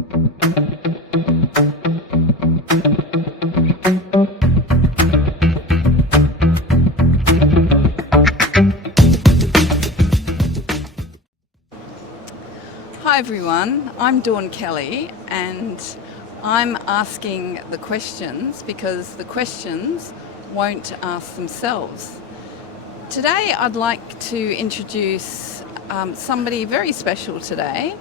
Hi everyone, I'm Dawn Kelly and I'm asking the questions because the questions won't ask themselves. Today I'd like to introduce somebody very special today.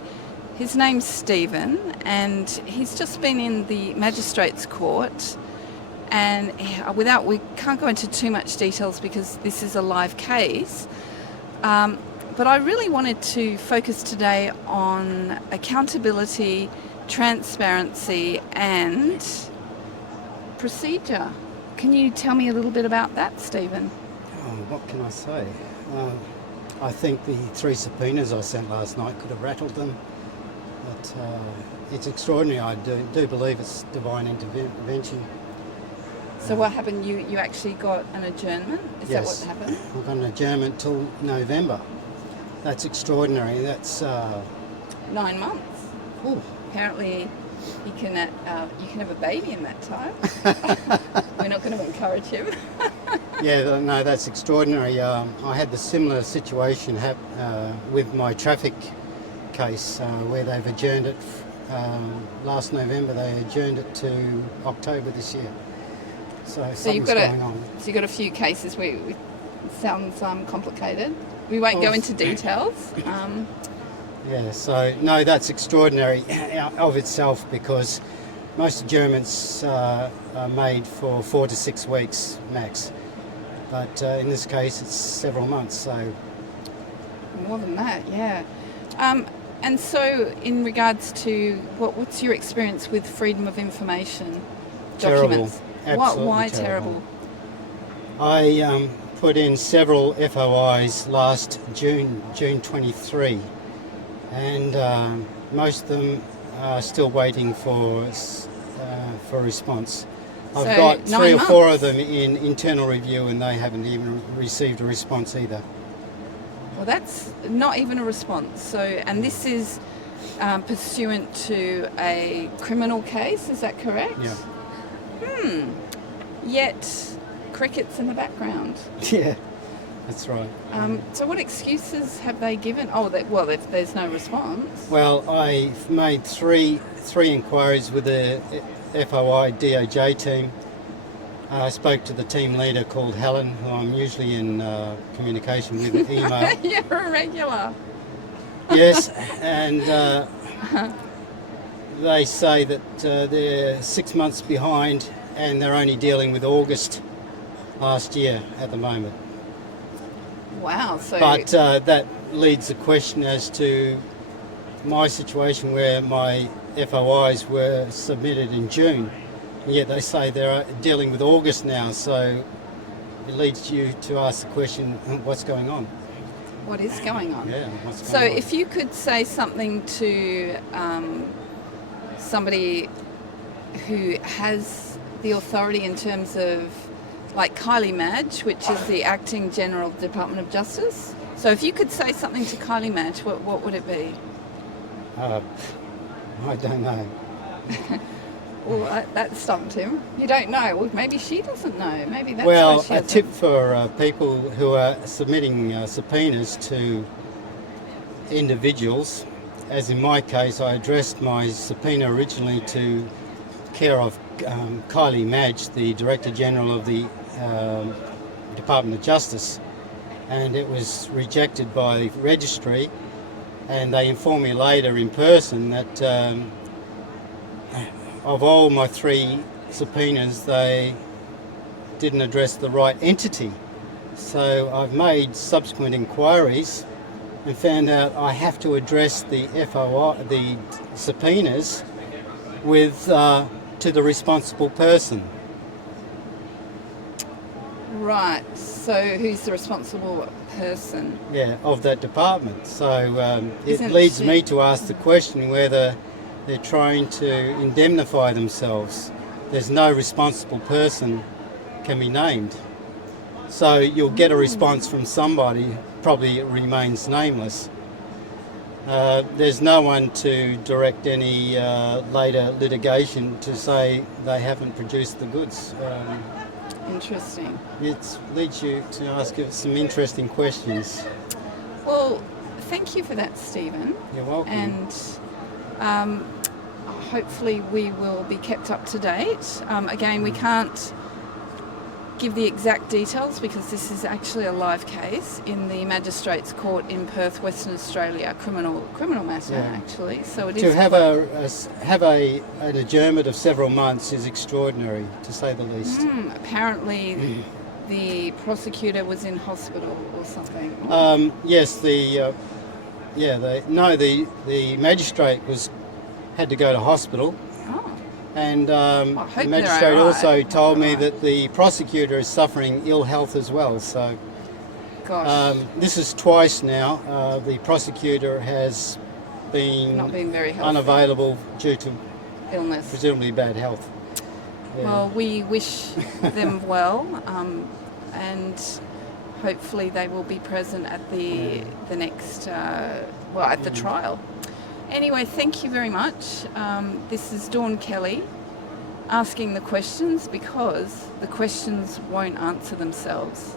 His name's Stephen and he's just been in the Magistrates court, and we can't go into too much details because this is a live case. But I really wanted to focus today on accountability, transparency and procedure. Can you tell me a little bit about that, Stephen? What can I say? I think the 3 subpoenas I sent last night could have rattled them. But it's extraordinary. I do believe it's divine intervention. So what happened? You actually got an adjournment? Is Yes. that what happened? I got an adjournment till November. That's extraordinary. That's 9 months. ooh. Apparently you can have a baby in that time. We're not going to encourage him. Yeah, no, that's extraordinary. I had the similar situation with my traffic case where they've adjourned it last November. They adjourned it to October this year. So something's going on. So you've got a few cases where it sounds complicated. We won't go into details. Yeah, so no, that's extraordinary of itself, because most adjournments are made for 4 to 6 weeks max. But in this case, it's several months. So More than that, yeah. And so, in regards to what's your experience with freedom of information documents? Absolutely Why terrible? I put in several FOIs last June 23, and most of them are still waiting for a response. I've got 3 or 4 of them in internal review, and they haven't even received a response either. Well, that's not even a response. So, and this is pursuant to a criminal case, is that correct? Yeah. Yet, crickets in the background. Yeah, that's right. So what excuses have they given? There's no response. Well, I've made three inquiries with the FOI DOJ team. I spoke to the team leader called Helen, who I'm usually in communication with email. You're a regular. Yes, and they say that they're 6 months behind, and they're only dealing with August last year at the moment. Wow. So, But that leads the question as to my situation, where my FOIs were submitted in June, and yet they say they're dealing with August now. So it leads you to ask the question, what's going on? what is going on? Yeah, what's So going on? if you could say something to somebody who has the authority in terms of, like Kylie Madge, which is the Acting General of the Department of Justice. So if you could say something to Kylie Madge, what would it be? I don't know. Well, that stumped him. You don't know. Well, maybe she doesn't know. Maybe that's Well, why she a hasn't. tip for people who are submitting subpoenas to individuals, as in my case, I addressed my subpoena originally to care of Kylie Madge, the Director General of the Department of Justice, and it was rejected by the registry, and they informed me later in person that of all my 3 subpoenas, they didn't address the right entity. So I've made subsequent inquiries and found out I have to address the the subpoenas with to the responsible person. Right. So who's the responsible person? Yeah, of that department. So it Isn't leads she- me to ask the question whether they're trying to indemnify themselves. There's no responsible person can be named. So you'll get a response from somebody, probably it remains nameless. There's no one to direct any later litigation to say they haven't produced the goods. Interesting. It leads you to ask some interesting questions. Well, thank you for that, Stephen. You're welcome. And hopefully we will be kept up to date. Again, we can't give the exact details because this is actually a live case in the Magistrates Court in Perth, Western Australia, criminal matter actually. So it is to have an adjournment of several months is extraordinary, to say the least. Apparently, the prosecutor was in hospital or something. Yes, the magistrate had to go to hospital. Oh. And the hope magistrate they're all right. also told me All right. that the prosecutor is suffering ill health as well. So Gosh, this is twice now. The prosecutor has been not being very healthy. unavailable due to Illness. presumably bad health. Yeah. Well, we wish them well, and hopefully they will be present at the next at the trial. Anyway, thank you very much. This is Dawn Kelly asking the questions because the questions won't answer themselves.